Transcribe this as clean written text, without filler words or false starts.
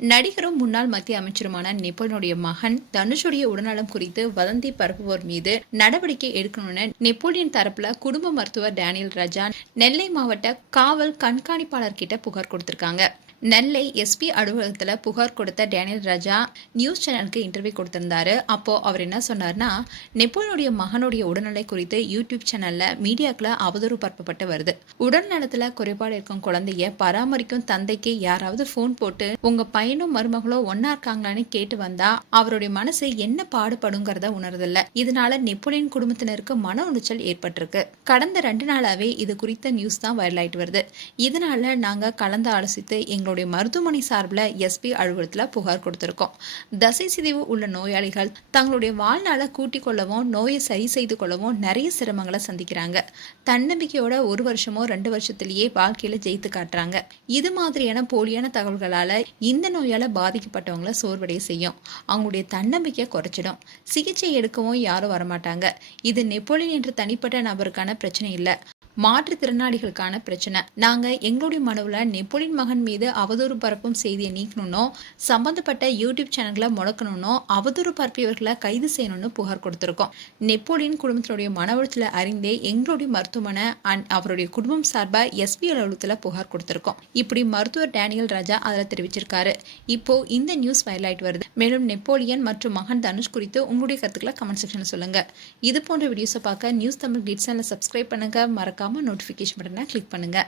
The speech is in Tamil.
நடிகரும் முன்னாள் மத்திய அமைச்சருமான நெப்போலியனுடைய மகன் தனுஷுடைய உடல்நலம் குறித்து வதந்தி பரப்புவோர் மீது நடவடிக்கை எடுக்கணும்னு நெப்போலியன் தரப்புல குடும்ப மருத்துவர் டேனியல் ராஜா நெல்லை மாவட்ட காவல் கண்காணிப்பாளர் கிட்ட புகார் கொடுத்திருக்காங்க. நெல்லை எஸ்பி அலுவலகத்துல புகார் கொடுத்த டேனியல் ராஜா நியூஸ் சேனலுக்கு இன்டர்வியூ கொடுத்திருந்தாரு. அப்போ அவர் என்ன சொன்னார்னா, நெப்போலியனுடைய மகனுடைய உடல்நிலை குறித்து யூடியூப் சேனல்ல மீடியாக்களை அவதூறு பரப்பப்பட்டு வருது. உடல் நலத்துல குறைபாடு இருக்கும் குழந்தைய பராமரிக்கும் தந்தைக்கு யாராவது போன் போட்டு உங்க பையனும் மருமகளோ ஒன்னா இருக்காங்களான்னு கேட்டு வந்தா அவருடைய மனசு என்ன பாடுபடுங்கிறத உணர்தில்ல. இதனால நெப்போலியன் குடும்பத்தினருக்கு மன உளைச்சல் ஏற்பட்டிருக்கு. கடந்த 2 நாளாவே இது குறித்த நியூஸ் தான் வைரல் ஆயிட்டு வருது. இதனால நாங்க கலந்து ஆலோசித்து எங்களுடைய மருத்துவமனை சார்பில் எஸ்பி அலுவலகத்தில் புகார் கொடுத்திருக்கோம். தசை சிதைவு உள்ள நோயாளிகள் தங்களுடைய வாழ்நாளை கூட்டிக் கொள்ளவும் நோயை சரி செய்து கொள்ளவும் நிறைய சிரமங்களை சந்திக்கிறாங்க. தன்னம்பிக்கையோட 1 வருஷமோ 2 வருஷத்திலேயே வாழ்க்கையில ஜெயித்து காட்டுறாங்க. இது மாதிரியான போலியான தகவல்களால இந்த நோயால பாதிக்கப்பட்டவங்களை சோர்வடைய செய்யும். அவங்களுடைய தன்னம்பிக்கையை குறைச்சிடும். சிகிச்சை எடுக்கவும் யாரும் வரமாட்டாங்க. இது நெப்போலியன் என்ற தனிப்பட்ட நபருக்கான பிரச்சனை இல்லை, மாற்றுத்திறனாளிகளுக்கான பிரச்சனை. நாங்க எங்களுடைய மனுவில் நெப்போலியன் மகன் மீது அவதூறு பரப்பும் செய்தியை நீக்கணும்னோ, சம்பந்தப்பட்ட யூடியூப் சேனல்களை முடக்கணும்னோ, அவதூறு பரப்பியவர்களை கைது செய்யணும்னு புகார் கொடுத்திருக்கோம். நெப்போலியன் குடும்பத்தினுடைய மன உளைச்சலை அறிந்தே எங்களுடைய மருத்துவமனை அவருடைய குடும்பம் சார்பா எஸ்பி அலுவலகத்தில் புகார் கொடுத்திருக்கோம். இப்படி மருத்துவர் டேனியல் ராஜா அதில் தெரிவிச்சிருக்காரு. இப்போ இந்த நியூஸ் வைரல் ஆயிட்டு வருது. மேலும் நெப்போலியன் மற்றும் மகன் தனுஷ் குறித்து உங்களுடைய கருத்துக்களை கமெண்ட் செக்ஷன்ல சொல்லுங்க. இது போன்ற வீடியோஸை பார்க்க நியூஸ் தமிழ் கிளிட்ஸ் சேனலை சப்ஸ்கிரைப் பண்ணுங்க. மறக்காம நோட்டிஃபிகேஷன் பட்டனை கிளிக் பண்ணுங்க.